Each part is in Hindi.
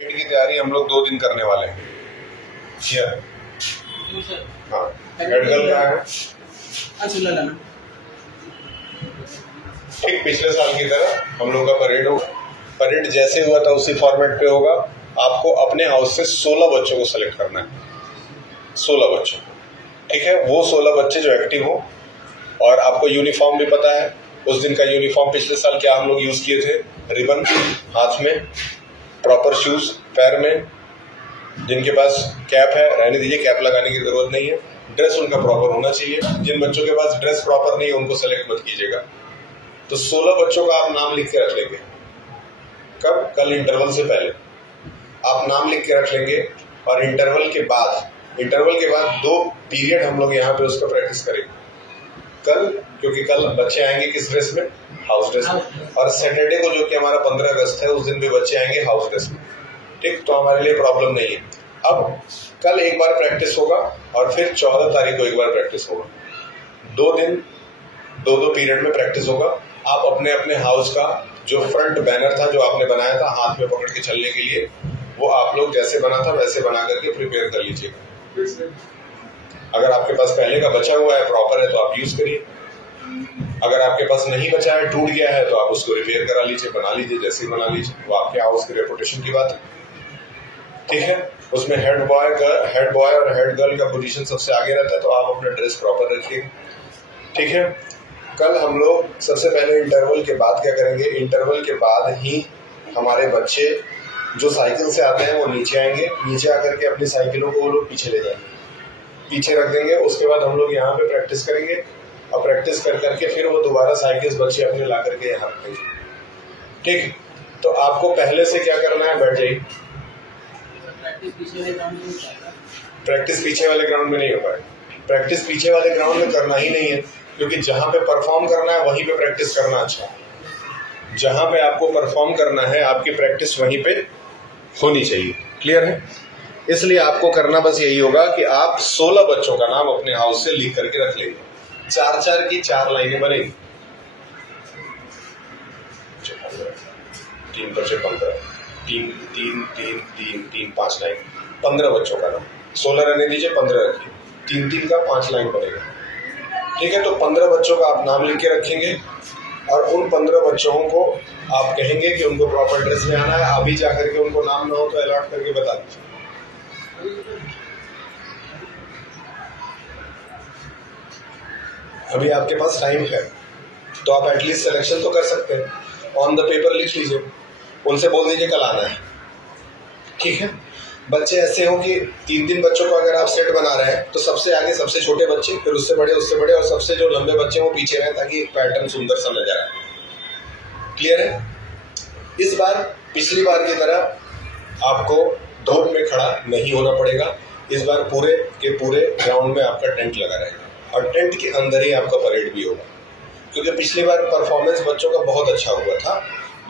की तैयारी हम लोग 2 दिन करने वाले हैं। हाँ, हेडगर्ल का है ठीक पिछले साल की तरह हम लोग का परेड होगा। परेड जैसे हुआ था उसी फॉर्मेट पे होगा। आपको अपने हाउस से 16 बच्चों को सेलेक्ट करना है, 16 बच्चों, ठीक है। वो 16 बच्चे जो एक्टिव हो, और आपको यूनिफॉर्म भी पता है। उस दिन का यूनिफॉर्म पिछले साल क्या हम लोग यूज किए थे, रिबन हाथ में, प्रॉपर शूज पैर में, जिनके पास कैप है रहने दीजिए, कैप लगाने की जरूरत नहीं है। ड्रेस उनका प्रॉपर होना चाहिए। जिन बच्चों के पास ड्रेस प्रॉपर नहीं है उनको सेलेक्ट मत कीजिएगा। तो 16 बच्चों का आप नाम लिख के रख लेंगे। कब? कल इंटरवल से पहले आप नाम लिख के रख लेंगे। और इंटरवल के बाद 2 पीरियड हम लोग यहाँ पे उसका प्रैक्टिस करेंगे कल, क्योंकि कल बच्चे आएंगे किस ड्रेस में, हाउस ड्रेस में। और सैटरडे को जो कि हमारा 15 अगस्त है, उस दिन भी बच्चे आएंगे हाउस ड्रेस में, ठीक। तो हमारे लिए प्रॉब्लम नहीं है। अब कल एक बार प्रैक्टिस होगा और फिर 14 तारीख को एक बार प्रैक्टिस होगा। 2 दिन 2 पीरियड में प्रैक्टिस होगा। आप अपने अपने हाउस का जो फ्रंट बैनर था, जो आपने बनाया था हाथ में पकड़ के चलने के लिए, वो आप लोग जैसे बना था वैसे बना करके प्रिपेयर कर लीजिएगा। अगर आपके पास पहले का बचा हुआ है, प्रॉपर है, तो आप यूज करिए। अगर आपके पास नहीं बचा है, टूट गया है, तो आप उसको रिपेयर करा लीजिए, बना लीजिए, जैसे ही बना लीजिए। वो आपके हाउस की रेपुटेशन की बात है, ठीक है। उसमें हेड बॉय और हेड गर्ल का पोजीशन सबसे आगे रहता है, तो आप अपना ड्रेस प्रॉपर रखिए, ठीक है। कल हम लोग सबसे पहले इंटरवल के बाद क्या करेंगे, इंटरवल के बाद ही हमारे बच्चे जो साइकिल से आते हैं वो नीचे आएंगे। नीचे आकर के अपनी साइकिलों को वो लोग पीछे ले जाएंगे, पीछे रख देंगे। उसके बाद हम लोग यहाँ पे प्रैक्टिस करेंगे, और प्रैक्टिस कर करके फिर वो दोबारा साइकिल्स बच्चे अपने ला करके यहाँ रखेंगे, ठीक। तो आपको पहले से क्या करना है, बैठ जाइए। प्रैक्टिस पीछे वाले ग्राउंड में नहीं हो पाएगा। प्रैक्टिस पीछे वाले ग्राउंड में करना ही नहीं है, क्योंकि जहाँ पे परफॉर्म करना है वहीं पे प्रैक्टिस करना अच्छा है। जहाँ पे आपको परफॉर्म करना है, आपकी प्रैक्टिस वहीं पे होनी चाहिए। क्लियर है? इसलिए आपको करना बस यही होगा कि आप 16 बच्चों का नाम अपने हाउस से लिख करके रख लेंगे। 4-4 की 4 लाइनें बनेगी, 3 पर से 15, 3 5 लाइन, 15 बच्चों का नाम। 16 रहने दीजिए, 15 रखिए, 3 का 5 लाइन बनेगा, ठीक है। तो 15 बच्चों का आप नाम लिख के रखेंगे, और उन 15 बच्चों को आप कहेंगे कि उनको प्रॉपर ड्रेस में आना है। अभी जाकर के उनको नाम ना हो तो अलॉट करके बता दीजिए। अभी आपके पास टाइम है, तो आप एटलीस्ट सिलेक्शन तो कर सकते हैं। ऑन द पेपर लिख लीजिए, उनसे बोल दीजिए कल आना है, ठीक है। बच्चे ऐसे हो कि 3 बच्चों को अगर आप सेट बना रहे हैं, तो सबसे आगे सबसे छोटे बच्चे, फिर उससे बड़े, और सबसे जो लंबे बच्चे वो पीछे रहे, ताकि पैटर्न सुंदर सा नजर आए। क्लियर है? इस बार पिछली बार की तरह आपको धूप में खड़ा नहीं होना पड़ेगा। इस बार पूरे के पूरे ग्राउंड में आपका टेंट लगा रहेगा, और टेंट के अंदर ही आपका परेड भी होगा। क्योंकि पिछली बार परफॉर्मेंस बच्चों का बहुत अच्छा हुआ था,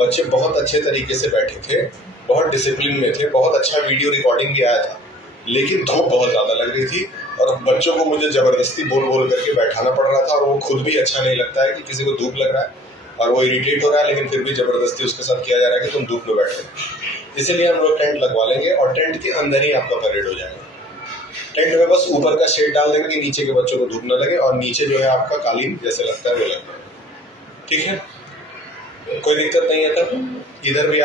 बच्चे बहुत अच्छे तरीके से बैठे थे, बहुत डिसिप्लिन में थे, बहुत अच्छा वीडियो रिकॉर्डिंग भी आया था। लेकिन धूप बहुत ज़्यादा लग रही थी, और बच्चों को मुझे ज़बरदस्ती बोल करके बैठाना पड़ रहा था, और वो खुद भी अच्छा नहीं लगता है कि किसी को धूप लग रहा है और वो इरिटेट हो रहा है, लेकिन फिर भी ज़बरदस्ती उसके साथ किया जा रहा है कि तुम धूप में बैठे। इसीलिए हम लोग टेंट लगवा लेंगे, और टेंट के अंदर ही आपका परेड हो जाएगा। टेंट में बस ऊपर का शेड डाल देंगे कि नीचे के बच्चों को धूप न लगे, और नीचे जो है आपका कालीन जैसे लगता है वो लगना है, ठीक है। कोई दिक्कत नहीं है। तब इधर भी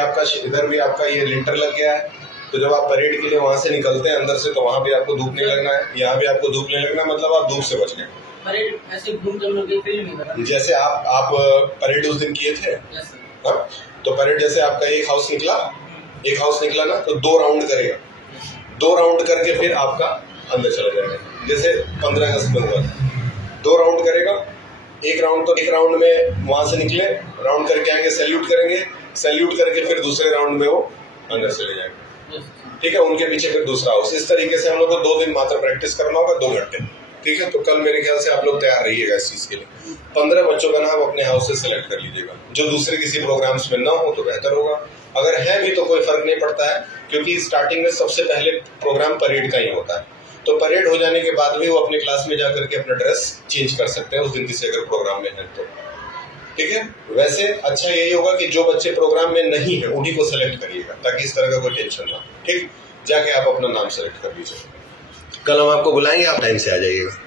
आपका ये लिंटर लग गया है, तो जब आप परेड के लिए वहां से निकलते हैं अंदर से, तो वहां भी आपको धूप नहीं लगना है, यहाँ भी आपको धूप नहीं लगना, मतलब आप धूप से बच गए। परेड ऐसे जैसे आप परेड उस दिन किए थे, हाँ, तो परेड जैसे आपका एक हाउस निकला ना, तो 2 राउंड करेगा, 2 राउंड करके फिर आपका अंदर चला जाएगा। जैसे 15 अगस्त में हुआ था, 2 राउंड करेगा, एक राउंड में वहां से निकले, राउंड करके आएंगे, सैल्यूट करेंगे, सैल्यूट करके फिर दूसरे राउंड में वो अंदर चले जाएंगे, ठीक है। उनके पीछे फिर दूसरा हाउस। इस तरीके से हम लोग को 2 दिन मात्र प्रैक्टिस करना होगा, 2 घंटे, ठीक है। तो कल मेरे ख्याल से आप लोग तैयार रहिएगा इस चीज के लिए। 15 बच्चों का नाम अपने हाउस से सिलेक्ट कर लीजिएगा। जो दूसरे किसी प्रोग्राम्स में ना हो तो बेहतर होगा, अगर है भी तो कोई फर्क नहीं पड़ता है, क्योंकि स्टार्टिंग में सबसे पहले प्रोग्राम परेड का ही होता है। तो परेड हो जाने के बाद भी वो अपने क्लास में जाकर के अपना ड्रेस चेंज कर सकते हैं उस दिन किसी अगर प्रोग्राम में है तो, ठीक है। वैसे अच्छा यही होगा कि जो बच्चे प्रोग्राम में नहीं है उन्हीं को सेलेक्ट करिएगा, ताकि इस तरह का कोई टेंशन ना हो। ठीक, जाके आप अपना नाम सेलेक्ट कर लीजिए। कल हम आपको बुलाएंगे, आप टाइम से आ जाइएगा।